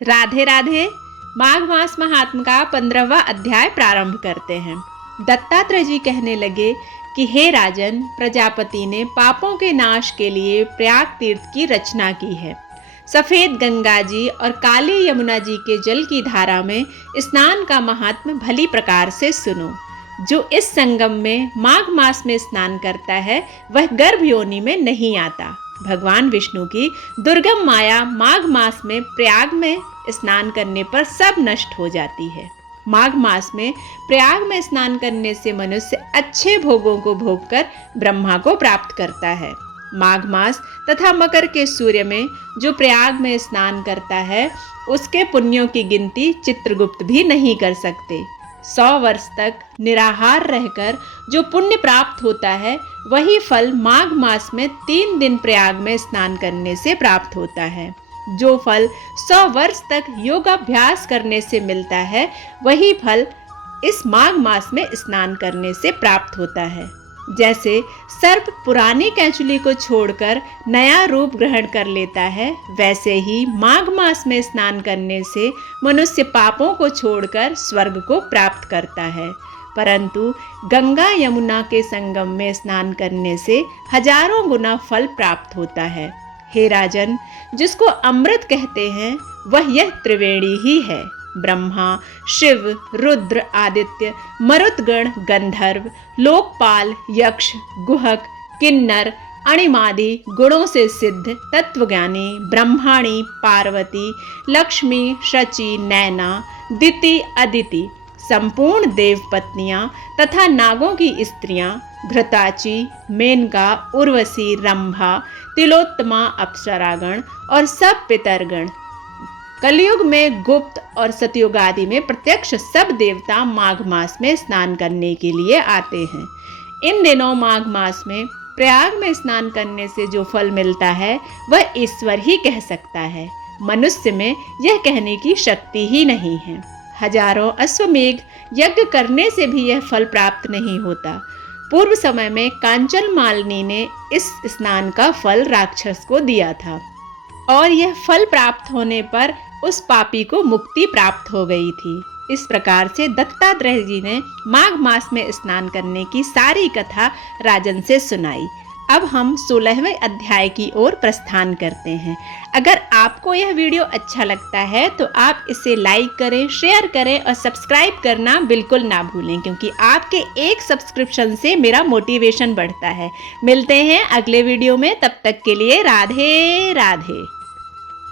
राधे राधे। माघ मास महात्म का 15वां अध्याय प्रारंभ करते हैं। दत्तात्रेय जी कहने लगे कि हे राजन, प्रजापति ने पापों के नाश के लिए प्रयाग तीर्थ की रचना की है। सफेद गंगा जी और काली यमुना जी के जल की धारा में स्नान का महात्म भली प्रकार से सुनो। जो इस संगम में माघ मास में स्नान करता है वह गर्भ योनि में नहीं आता। भगवान विष्णु की दुर्गम माया माघ मास में प्रयाग में स्नान करने पर सब नष्ट हो जाती है। माघ मास में प्रयाग में स्नान करने से मनुष्य अच्छे भोगों को भोगकर ब्रह्मा को प्राप्त करता है। माघ मास तथा मकर के सूर्य में जो प्रयाग में स्नान करता है उसके पुण्यों की गिनती चित्रगुप्त भी नहीं कर सकते। 100 वर्ष तक निराहार रहकर जो पुण्य प्राप्त होता है वही फल माघ मास में 3 दिन प्रयाग में स्नान करने से प्राप्त होता है। जो फल 100 वर्ष तक योगाभ्यास करने से मिलता है वही फल इस माघ मास में स्नान करने से प्राप्त होता है। जैसे सर्प पुरानी कैंचुली को छोड़कर नया रूप ग्रहण कर लेता है, वैसे ही माघ मास में स्नान करने से मनुष्य पापों को छोड़कर स्वर्ग को प्राप्त करता है। परंतु गंगा यमुना के संगम में स्नान करने से हजारों गुना फल प्राप्त होता है। हे राजन, जिसको अमृत कहते हैं वह यह त्रिवेणी ही है। ब्रह्मा, शिव, रुद्र, आदित्य, मरुतगण, गंधर्व, लोकपाल, यक्ष, गुहक, किन्नर, अणिमादि गुणों से सिद्ध तत्वज्ञानी ब्रह्माणी, पार्वती, लक्ष्मी, शची, नैना, दिति, अदिति, संपूर्ण देव पत्नियां तथा नागों की स्त्रियां, घृताची, मेनका, उर्वशी, रंभा, तिलोत्तमा, अप्सरागण और सब पितरगण, कलयुग में गुप्त और सतयुग आदि में प्रत्यक्ष सब देवता माघ मास में स्नान करने के लिए आते हैं। इन दिनों माघ मास में प्रयाग में स्नान करने से जो फल मिलता है वह ईश्वर ही कह सकता है। मनुष्य में यह कहने की शक्ति ही नहीं है। हजारों अश्वमेघ यज्ञ करने से भी यह फल प्राप्त नहीं होता। पूर्व समय में कांचन मालिनी ने इस स्नान का फल राक्षस को दिया था और यह फल प्राप्त होने पर उस पापी को मुक्ति प्राप्त हो गई थी। इस प्रकार से दत्तात्रेय जी ने माघ मास में स्नान करने की सारी कथा राजन से सुनाई। अब हम 16वें अध्याय की ओर प्रस्थान करते हैं। अगर आपको यह वीडियो अच्छा लगता है तो आप इसे लाइक करें, शेयर करें और सब्सक्राइब करना बिल्कुल ना भूलें, क्योंकि आपके एक सब्सक्रिप्शन से मेरा मोटिवेशन बढ़ता है। मिलते हैं अगले वीडियो में, तब तक के लिए राधे राधे।